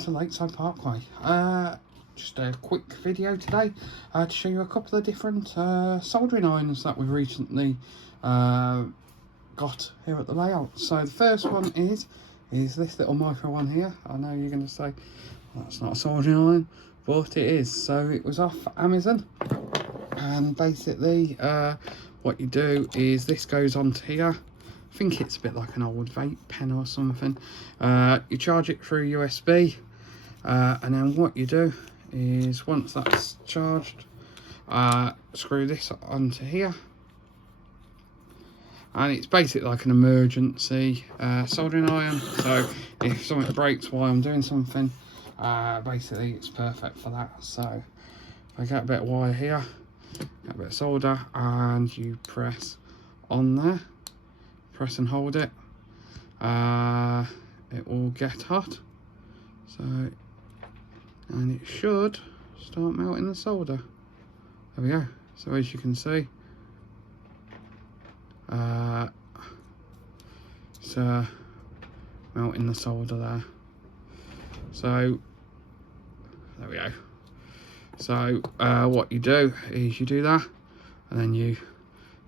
to Lakeside Parkway. Just a quick video today to show you a couple of different soldering irons that we've recently got here at the layout. So the first one is this little micro one here. I know you're going to say that's not a soldering iron, but it is. So it was off Amazon, and basically what you do is this goes onto here. I think it's a bit like an old vape pen or something. You charge it through USB, and then what you do is once that's charged, screw this onto here, and it's basically like an emergency soldering iron. So if something breaks while I'm doing something, basically it's perfect for that. So I get a bit of wire here, get a bit of solder, and you press on there, press and hold it. It will get hot, so, and it should start melting the solder. There we go. So as you can see, it's melting the solder there. So there we go. So what you do is you do that, and then you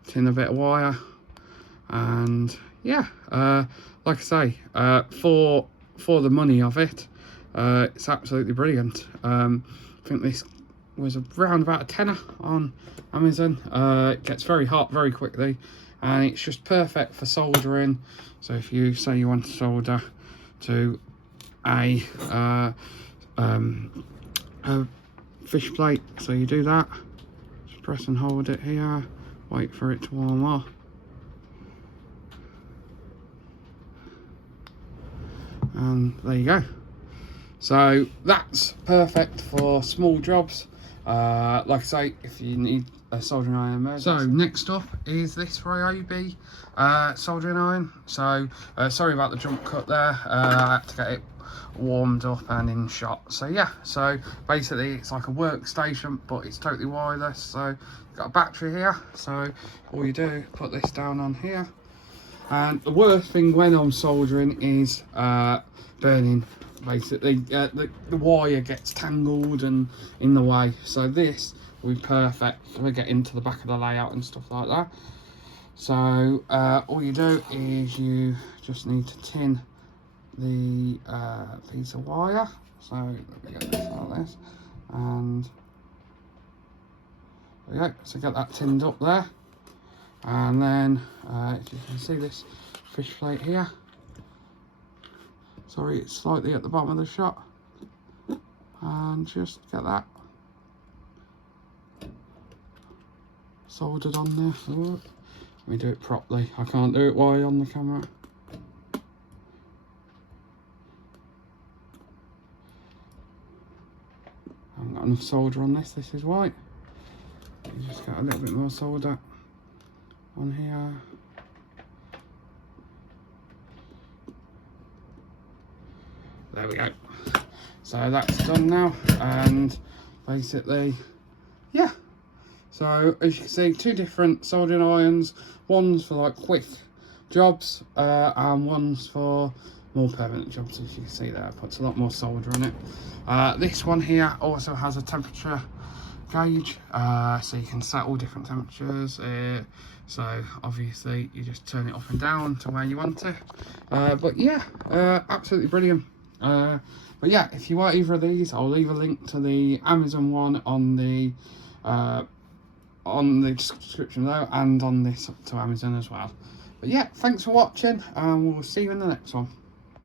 tin a bit of wire, and yeah, like I say, for the money of it, it's absolutely brilliant. I think this was around about a tenner on Amazon. It gets very hot very quickly, and it's just perfect for soldering. So if you say you want to solder to a fish plate, so you do that, just press and hold it here, wait for it to warm up, and there you go. So that's perfect for small jobs. Like I say, if you need a soldering iron emergency. So next up is this Ryobi soldering iron. So sorry about the jump cut there. I had to get it warmed up and in shot. So yeah, so basically it's like a workstation, but it's totally wireless. So you've got a battery here, so all you do, put this down on here. And the worst thing when I'm soldering is burning. Basically the wire gets tangled and in the way, so this will be perfect for getting to the back of the layout and stuff like that. So all you do is you just need to tin the piece of wire. So let me get this like this, and there we go. So get that tinned up there, and then as you can see, this fish plate here, sorry it's slightly at the bottom of the shot, and just get that soldered on there. Oh, let me do it properly, I can't do it while you're on the camera. I haven't got enough solder on this is white. You just get a little bit more solder on here. There we go. So that's done now, and basically, yeah. So as you can see, two different soldering irons. One's for like quick jobs, and one's for more permanent jobs. As you can see there, it puts a lot more solder in it. This one here also has a temperature gauge, so you can set all different temperatures. So obviously you just turn it up and down to where you want it. But yeah, absolutely brilliant. But yeah, if you want either of these, I'll leave a link to the Amazon one on the description below, and on this to Amazon as well. But yeah, thanks for watching, and we'll see you in the next one.